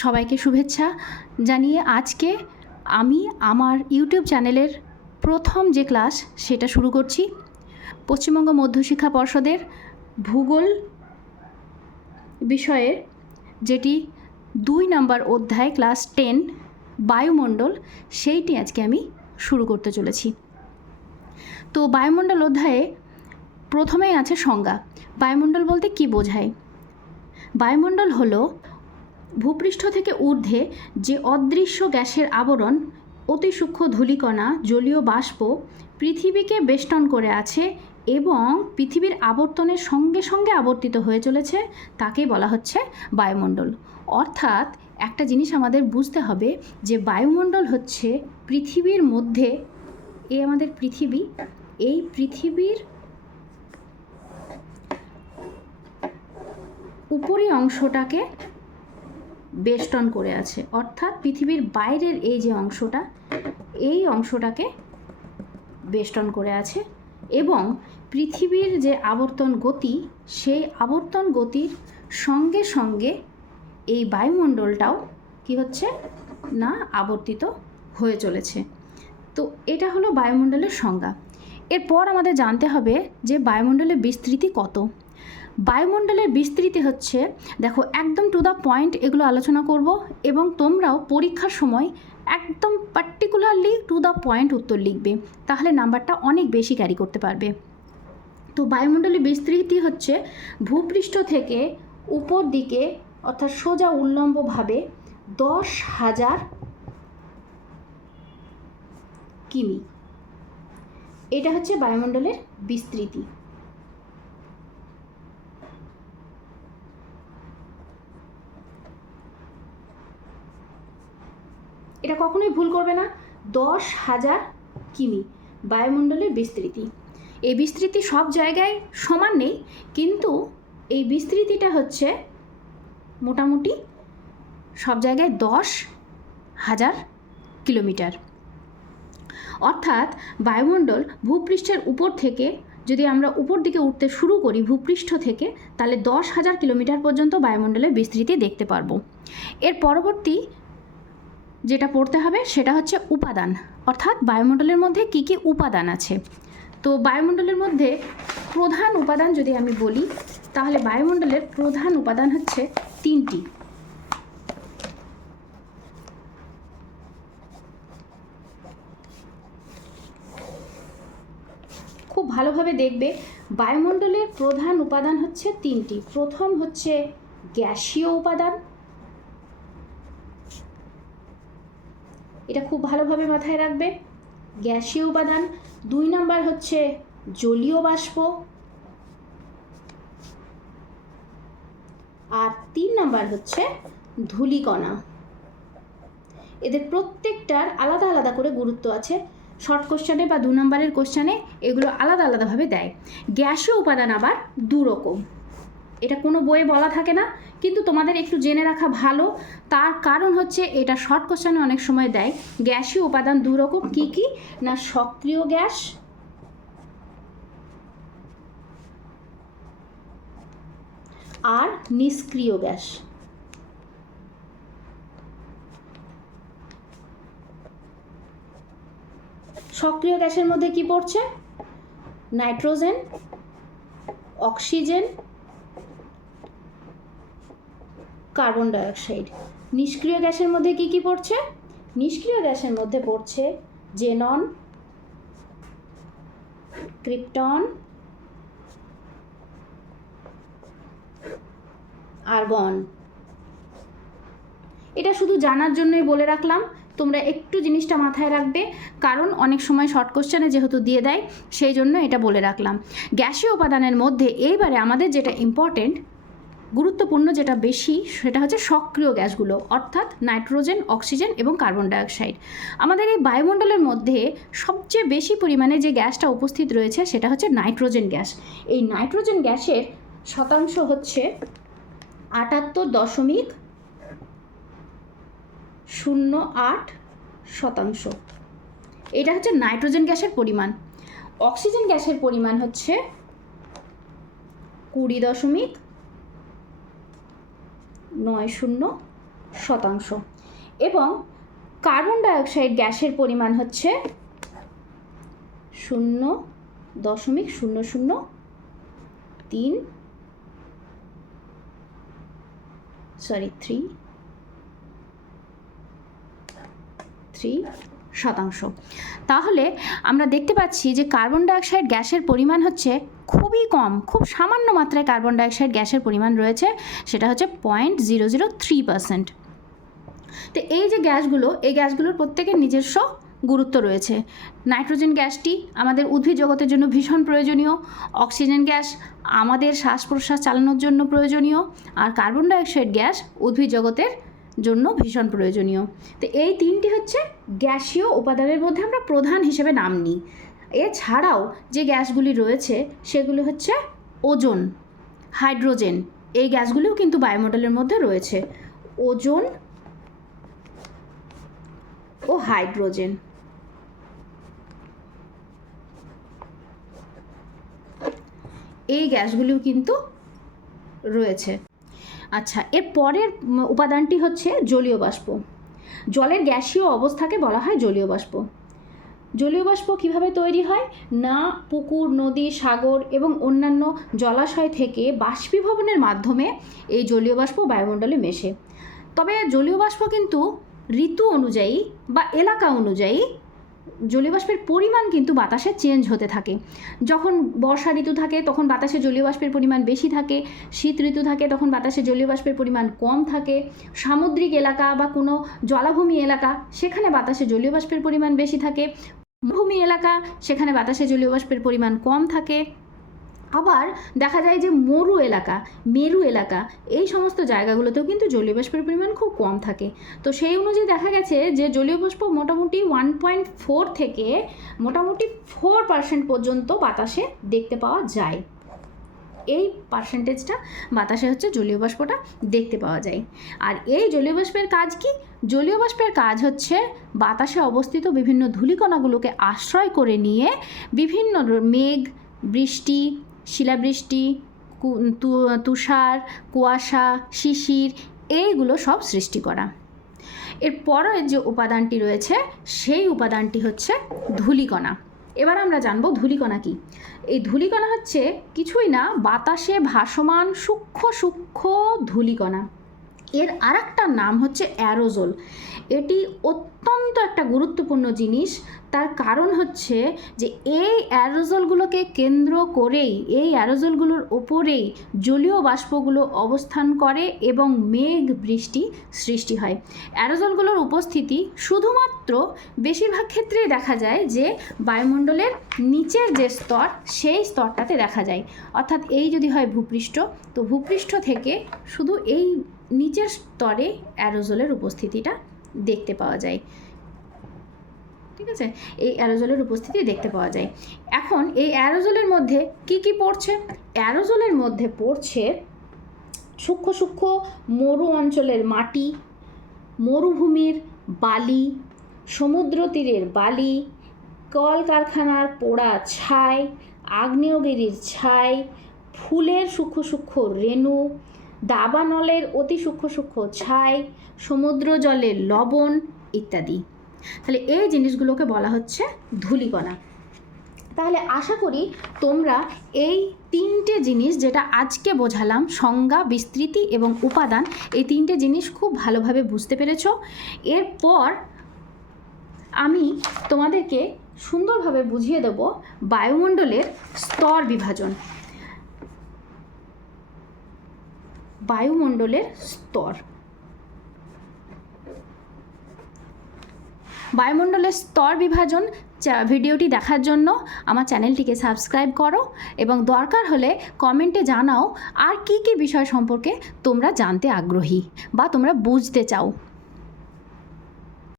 সবাইকে শুভেচ্ছা জানিয়ে আজকে আমি আমার ইউটিউব চ্যানেলের প্রথম যে ক্লাস সেটা শুরু করছি। পশ্চিমবঙ্গ মধ্যশিক্ষা পর্ষদের ভূগোল বিষয়ের যেটি 2 নম্বর অধ্যায় ক্লাস 10 বায়ুমণ্ডল, সেইটি আজকে আমি শুরু করতে চলেছি। তো বায়ুমণ্ডল অধ্যায়ে প্রথমেই আছে সংজ্ঞা। বায়ুমণ্ডল বলতে কি বোঝায়? বায়ুমণ্ডল হলো ভূপৃষ্ঠ থেকে ঊর্ধ্বে যে অদৃশ্য গ্যাসের আবরণ, অতি সূক্ষ্ম ধূলিকণা, জলীয় বাষ্প পৃথিবীকে বেষ্টন করে আছে এবং পৃথিবীর আবর্তনের সঙ্গে সঙ্গে আবর্তিত হয়ে চলেছে, তাকেই বলা হচ্ছে বায়ুমণ্ডল। অর্থাৎ একটা জিনিস আমাদের বুঝতে হবে যে বায়ুমণ্ডল হচ্ছে পৃথিবীর মধ্যে, এই আমাদের পৃথিবী, এই পৃথিবীর উপরি অংশটাকে বেষ্টন করে আছে। অর্থাৎ পৃথিবীর বাইরের এই যে অংশটা, এই অংশটাকে বেষ্টন করে আছে এবং পৃথিবীর যে আবর্তন গতি, সেই আবর্তন গতির সঙ্গে সঙ্গে এই বায়ুমণ্ডলটাও কি হচ্ছে না, আবর্তিত হয়ে চলেছে। তো এটা হলো বায়ুমণ্ডলের সংজ্ঞা। এরপর আমাদের জানতে হবে যে বায়ুমণ্ডলের বিস্তৃতি কত। বায়ুমণ্ডলের বিস্তৃতি হচ্ছে, দেখো একদম টু দ্য পয়েন্ট এগুলো আলোচনা করব এবং তোমরাও পরীক্ষার সময় একদম পার্টিকুলারলি টু দ্য পয়েন্ট উত্তর লিখবে, তাহলে নাম্বারটা অনেক বেশি ক্যারি করতে পারবে। তো বায়ুমণ্ডলের বিস্তৃতি হচ্ছে ভূপৃষ্ঠ থেকে উপর দিকে অর্থাৎ সোজা উল্লম্বভাবে 10,000 কিমি। এটা হচ্ছে বায়ুমণ্ডলের বিস্তৃতি। এটা কখনোই ভুল করবে না, 10,000 কিমি বায়ুমণ্ডলের বিস্তৃতি। এই বিস্তৃতি সব জায়গায় সমান নেই, কিন্তু এই বিস্তৃতিটা হচ্ছে মোটামুটি সব জায়গায় 10,000 কিলোমিটার। অর্থাৎ বায়ুমণ্ডল ভূপৃষ্ঠের উপর থেকে যদি আমরা উপর দিকে উঠতে শুরু করি ভূপৃষ্ঠ থেকে, তাহলে 10,000 কিলোমিটার পর্যন্ত বায়ুমণ্ডলের বিস্তৃতি দেখতে পারবো। এর পরবর্তী যেটা পড়তে হবে সেটা হচ্ছে উপাদান, অর্থাৎ বায়ুমণ্ডলের মধ্যে কি কি উপাদান আছে। তো বায়ুমণ্ডলের মধ্যে প্রধান উপাদান যদি আমি বলি, তাহলে বায়ুমণ্ডলের প্রধান উপাদান হচ্ছে 3টি। খুব ভালোভাবে দেখবে, বায়ুমণ্ডলের প্রধান উপাদান হচ্ছে 3টি। প্রথম হচ্ছে গ্যাসীয় উপাদান, এটা খুব ভালোভাবে মাথায় রাখবে, গ্যাসীয় উপাদান। 2 নম্বর হচ্ছে জলীয় বাষ্প, আর 3 নম্বর হচ্ছে ধূলিকণা। এদের প্রত্যেকটার আলাদা আলাদা করে গুরুত্ব আছে। শর্ট কোশ্চেনে বা 2 নম্বরের কোশ্চেনে এগুলো আলাদা আলাদাভাবে দেয়। গ্যাসীয় উপাদান আবার 2 রকম, এটা কোনো বইয়ে বলা থাকে না, কিন্তু তোমাদের একটু জেনে রাখা ভালো। তার কারণ হচ্ছে এটা শর্ট কোশ্চেনে অনেক সময় দেয়। গ্যাসীয় উপাদান 2 রকম, কী কী না, সক্রিয় গ্যাস আর নিষ্ক্রিয় গ্যাস। সক্রিয় গ্যাসের মধ্যে কি পড়ছে? Nitrogen, oxygen, carbon dioxide. নিষ্ক্রিয় গ্যাসের মধ্যে কি কি পড়ছে? নিষ্ক্রিয় গ্যাসের মধ্যে পড়ছে জেনন, ক্রিপ্টন, আর্গন। এটা শুধু জানার জন্যই বলে রাখলাম, তোমরা একটু জিনিসটা মাথায় রাখবে, কারণ অনেক সময় শর্ট কোশ্চেনে যেহেতু দিয়ে দেয়, সেই জন্য এটা বলে রাখলাম। গ্যাসীয় উপাদানের মধ্যে এইবারে আমাদের যেটা ইম্পর্টেন্ট, গুরুত্বপূর্ণ যেটা বেশি, সেটা হচ্ছে সক্রিয় গ্যাসগুলো, অর্থাৎ নাইট্রোজেন, অক্সিজেন এবং কার্বন ডাইঅক্সাইড। আমাদের এই বায়ুমণ্ডলের মধ্যে সবচেয়ে বেশি পরিমাণে যে গ্যাসটা উপস্থিত রয়েছে সেটা হচ্ছে নাইট্রোজেন গ্যাস। এই নাইট্রোজেন গ্যাসের শতাংশ হচ্ছে 78.08%। এটা হচ্ছে নাইট্রোজেন গ্যাসের পরিমাণ। অক্সিজেন গ্যাসের পরিমাণ হচ্ছে 20.90 শতাংশ এবং কার্বন ডাইঅক্সাইড গ্যাসের পরিমাণ হচ্ছে 3 শতাংশ। তাহলে আমরা দেখতে পাচ্ছি যে কার্বন ডাইঅক্সাইড গ্যাসের পরিমাণ হচ্ছে খুবই কম, খুব সামান্য মাত্রায় কার্বন ডাইঅক্সাইড গ্যাসের পরিমাণ রয়েছে, সেটা হচ্ছে 0.003%। তো এই যে গ্যাসগুলো, এই গ্যাসগুলোর প্রত্যেকের নিজস্ব গুরুত্ব রয়েছে। নাইট্রোজেন গ্যাসটি আমাদের উদ্ভিদ জগতের জন্য ভীষণ প্রয়োজনীয়, অক্সিজেন গ্যাস আমাদের শ্বাস প্রশ্বাস চালানোর জন্য প্রয়োজনীয়, আর কার্বন ডাইঅক্সাইড গ্যাস উদ্ভিদ জগতের জন্য ভীষণ প্রয়োজনীয়। তো এই তিনটি হচ্ছে গ্যাসীয় উপাদানের মধ্যে আমরা প্রধান হিসেবে নাম নিই। এছাড়াও যে গ্যাসগুলি রয়েছে সেগুলো হচ্ছে ওজোন, হাইড্রোজেন, এই গ্যাসগুলিও কিন্তু বায়ুমণ্ডলের মধ্যে রয়েছে। ওজোন ও হাইড্রোজেন। এই গ্যাসগুলিও কিন্তু রয়েছে। আচ্ছা, এর পরের উপাদানটি হচ্ছে জলীয় বাষ্প। জলের গ্যাসীয় অবস্থাকে বলা হয় জলীয় বাষ্প। জলীয় বাষ্প কীভাবে তৈরি হয় না, পুকুর, নদী, সাগর এবং অন্যান্য জলাশয় থেকে বাষ্পীভবনের মাধ্যমে এই জলীয় বাষ্প বায়ুমণ্ডলে মেশে। তবে জলীয় বাষ্প কিন্তু ঋতু অনুযায়ী বা এলাকা অনুযায়ী জলীয় বাষ্পের পরিমাণ কিন্তু বাতাসে চেঞ্জ হতে থাকে। যখন বর্ষা ঋতু থাকে তখন বাতাসে জলীয় বাষ্পের পরিমাণ বেশি থাকে, শীত ঋতু থাকে তখন বাতাসে জলীয় বাষ্পের পরিমাণ কম থাকে, সামুদ্রিক এলাকা বা কোনো জলাভূমি এলাকা সেখানে বাতাসে জলীয় বাষ্পের পরিমাণ বেশি থাকে, ভূমি এলাকা সেখানে বাতাসে জলীয় বাষ্পের পরিমাণ কম থাকে। আবার দেখা যায় যে মরু এলাকা, মেরু এলাকা, এই সমস্ত জায়গাগুলোতেও কিন্তু জলীয় বাষ্পের পরিমাণ খুব কম থাকে। তো সেই অনুযায়ী দেখা গেছে যে জলীয় বাষ্প মোটামুটি 1.4 থেকে মোটামুটি 4% পর্যন্ত বাতাসে দেখতে পাওয়া যায়। এই পার্সেন্টেজটা বাতাসে হচ্ছে জলীয় বাষ্পটা দেখতে পাওয়া যায়। আর এই জলীয় বাষ্পের কাজ কি? জলীয় বাষ্পের কাজ হচ্ছে বাতাসে অবস্থিত বিভিন্ন ধূলিকণাগুলোকে আশ্রয় করে নিয়ে বিভিন্ন মেঘ, বৃষ্টি, শিলাবৃষ্টি, তুষার, কুয়াশা, শিশির, এইগুলো সব সৃষ্টি করা। এর পরের যে উপাদানটি রয়েছে সেই উপাদানটি হচ্ছে ধূলিকণা। এবার আমরা জানবো ধূলিকণা কি। এই ধূলিকণা হচ্ছে কিছুই না, বাতাসে ভাসমান সূক্ষ্ম সূক্ষ্ম ধূলিকণা। এর আরেকটা নাম হচ্ছে অ্যারোজল। এটি অত্যন্ত একটা গুরুত্বপূর্ণ জিনিস। তার কারণ হচ্ছে যে এই অ্যারোজলগুলোকে কেন্দ্র করেই, এই অ্যারোজলগুলোর ওপরেই জলীয় বাষ্পগুলো অবস্থান করে এবং মেঘ বৃষ্টি সৃষ্টি হয়। অ্যারোজলগুলোর উপস্থিতি শুধুমাত্র বেশিরভাগ ক্ষেত্রেই দেখা যায় যে বায়ুমণ্ডলের নিচের যে স্তর সেই স্তরটাতে দেখা যায়। অর্থাৎ এই যদি হয় ভূপৃষ্ঠ, তো ভূপৃষ্ঠ থেকে শুধু এই নিচের স্তরে অ্যারোজলের উপস্থিতিটা দেখতে পাওয়া যায়। ঠিক আছে, এই অ্যারোজলের উপস্থিতি দেখতে পাওয়া যায়। এখন এই অ্যারোজলের মধ্যে কি কি পড়ছে? অ্যারোজলের মধ্যে পড়ছে সূক্ষ্ম সূক্ষ্ম মরু অঞ্চলের মাটি, মরুভূমির বালি, সমুদ্র তীরের বালি, কলকারখানার পোড়া ছাই, আগ্নেয়গিরির ছাই, ফুলের সূক্ষ্ম সূক্ষ্ম রেণু, দাবানলের অতি সূক্ষ্ম সূক্ষ্ম ছাই, সমুদ্র জলের লবণ ইত্যাদি। তাহলে এই জিনিসগুলোকে বলা হচ্ছে ধূলিকণা। তাহলে আশা করি তোমরা এই তিনটে জিনিস যেটা আজকে বোঝালাম, সংজ্ঞা, বিস্তৃতি এবং উপাদান, এই তিনটে জিনিস খুব ভালোভাবে বুঝতে পেরেছো। এরপর আমি তোমাদেরকে সুন্দরভাবে বুঝিয়ে দেব বায়ুমণ্ডলের স্তর বিভাজন। বায়ুমণ্ডলের স্তর, বায়ুমণ্ডলের স্তর বিভাজন ভিডিওটি দেখার জন্য আমার চ্যানেলটিকে সাবস্ক্রাইব করো এবং দরকার হলে কমেন্টে জানাও আর কি কি বিষয় সম্পর্কে তোমরা জানতে আগ্রহী বা তোমরা বুঝতে চাও।